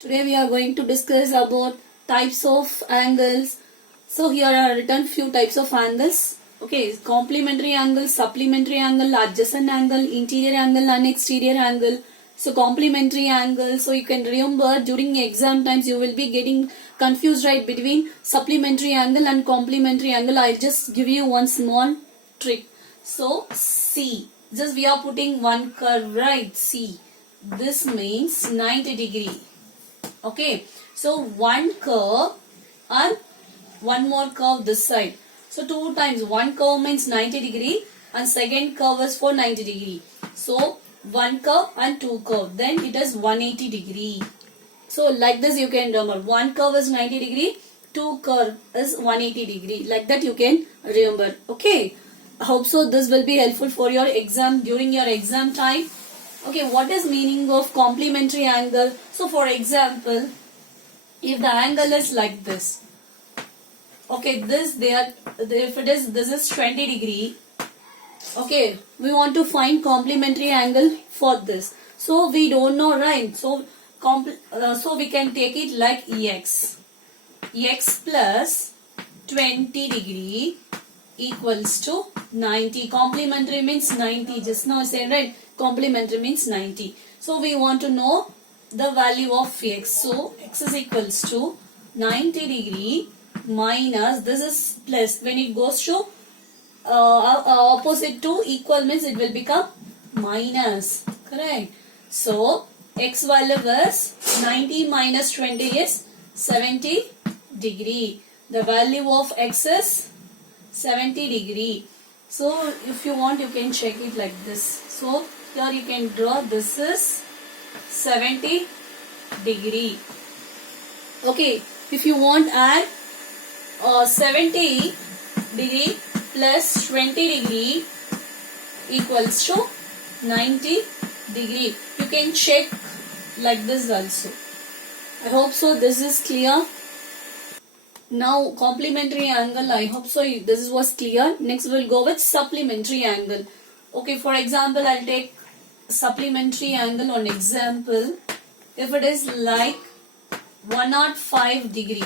Today we are going to discuss about types of angles. So here are written few types of angles. Okay, complementary angle, supplementary angle, adjacent angle, interior angle and exterior angle. So complementary angle. So you can remember during exam times you will be getting confused right between supplementary angle and complementary angle. I'll just give you one small trick. So C. Just we are putting one curve right. C. This means 90 degree. Okay, so one curve and one more curve this side. So two times one curve means 90 degree and second curve is for 90 degree. So one curve and two curve, then it is 180 degree. So like this you can remember, one curve is 90 degree, two curve is 180 degree. Like that you can remember. Okay, I hope so this will be helpful for your exam during your exam time. Okay, what is meaning of complementary angle? So for example, if the angle is like this, okay, this is 20 degree. Okay, we want to find complementary angle for this. So we don't know, right? So we can take it like x. X plus 20 degree equals to 90. Complementary means 90. Just now I said, right? Complementary means 90. So we want to know the value of x. So x is equals to 90 degree minus, this is plus. When it goes to opposite to equal means it will become minus. Correct. So x value is 90 minus 20 is 70 degree. The value of x is 70 degree. So if you want you can check it like this. So here you can draw, this is 70 degree. Okay, if you want add 70 degree plus 20 degree equals to 90 degree. You can check like this also. I hope so this is clear. Now complementary angle, I hope so this was clear. Next we'll go with supplementary angle. Okay, for example I'll take supplementary angle on example. If it is like 105 degree,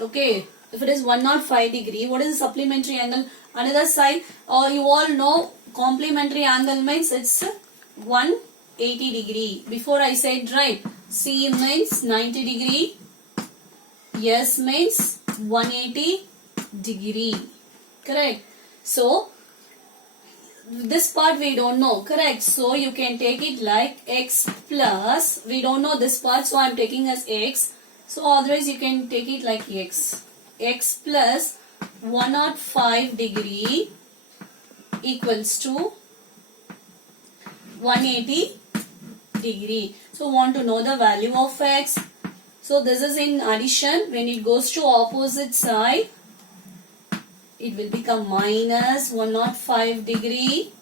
okay, if it is 105 degree, what is the supplementary angle? Another side, you all know complementary angle means it's 180 degree. Before I said, right, C means 90 degree, S means 180 degree. Correct. So this part we don't know. Correct. So you can take it like x plus, we don't know this part, so I am taking as x. So otherwise you can take it like x. X plus 105 degree equals to 180 degree. So want to know the value of x. So this is in addition. When it goes to opposite side, it will become minus 105 degree.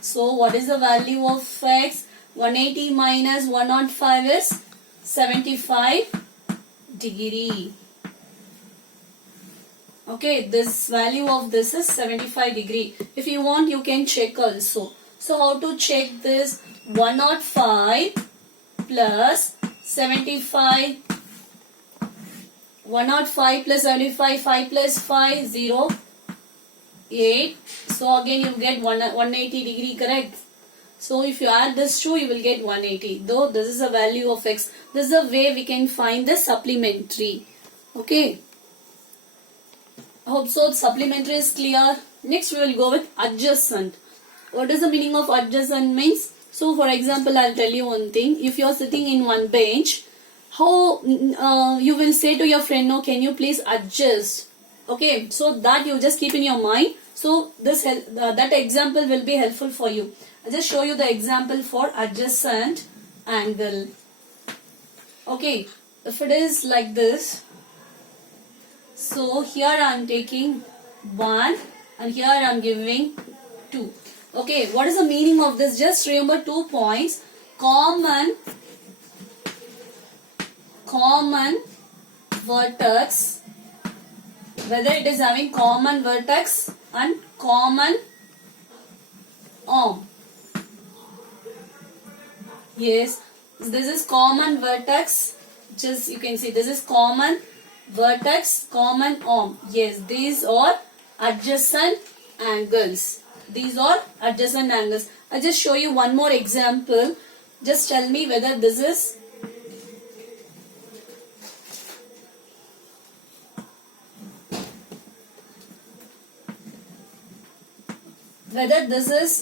So what is the value of x? 180 minus 105 is 75 degree. Okay, this value of this is 75 degree. If you want you can check also. So how to check this? 105 plus 75, 105 plus 75, 5 plus 5, 0, 8. So again you get 180 degree, correct? So if you add this 2, you will get 180. Though this is the value of x. This is the way we can find the supplementary. Okay. I hope so supplementary is clear. Next we will go with adjacent. What is the meaning of adjacent means? So for example, I'll tell you one thing. If you are sitting in one bench, how you will say to your friend, no, can you please adjust? Okay, so that you just keep in your mind. So this that example will be helpful for you. I'll just show you the example for adjacent angle. Okay, if it is like this, so here I am taking 1 and here I am giving 2. Okay, what is the meaning of this? Just remember 2 points. Common vertex, whether it is having common vertex and common arm. Yes, this is common vertex, just you can see this is common vertex, common arm. Yes, these are adjacent angles. These are adjacent angles. I'll just show you one more example. Just tell me whether this is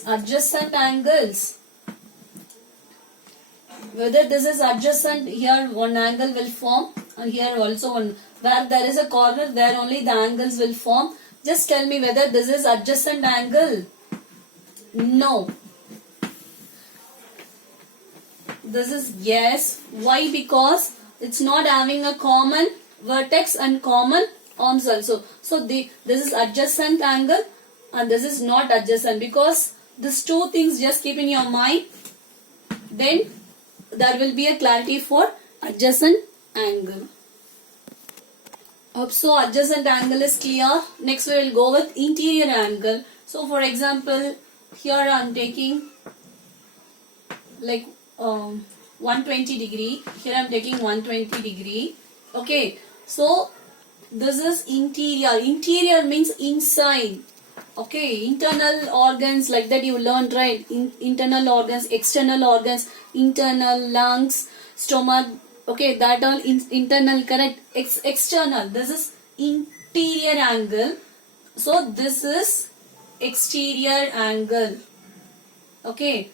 adjacent angles. Whether this is adjacent, here one angle will form and here also one. Where there is a corner, there only the angles will form. Just tell me whether this is adjacent angle. No. This is yes. Why? Because it's not having a common vertex and common arms also. So this is adjacent angle and this is not adjacent, because these two things just keep in your mind. Then there will be a clarity for adjacent angle. Hope so adjacent angle is clear. Next we will go with interior angle. So for example, here I am taking like 120 degree. Here I am taking 120 degree. Okay. So this is interior. Interior means inside. Okay, internal organs, like that you learned, right? Internal organs, external organs, internal lungs, stomach. Okay, that all internal, correct? External. This is interior angle. So this is exterior angle. Okay.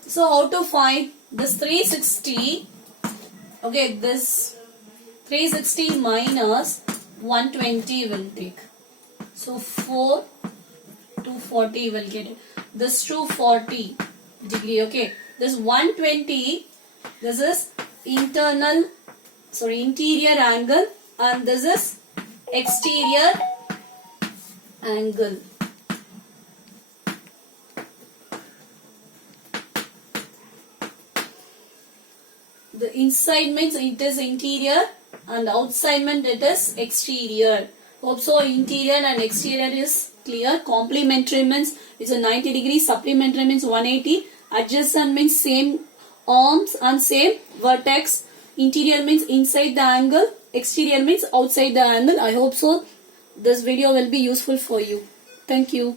So how to find this 360? Okay, this 360 minus 120 will take. So 4 240 will get it. This 240 degree. Okay. This 120. This is interior angle, and this is exterior angle. The inside means it is interior and outside means it is exterior. Hope so interior and exterior is clear. Complementary means it's a 90 degree, supplementary means 180, adjacent means same arms and same vertex, interior means inside the angle, exterior means outside the angle. I hope so this video will be useful for you. Thank you.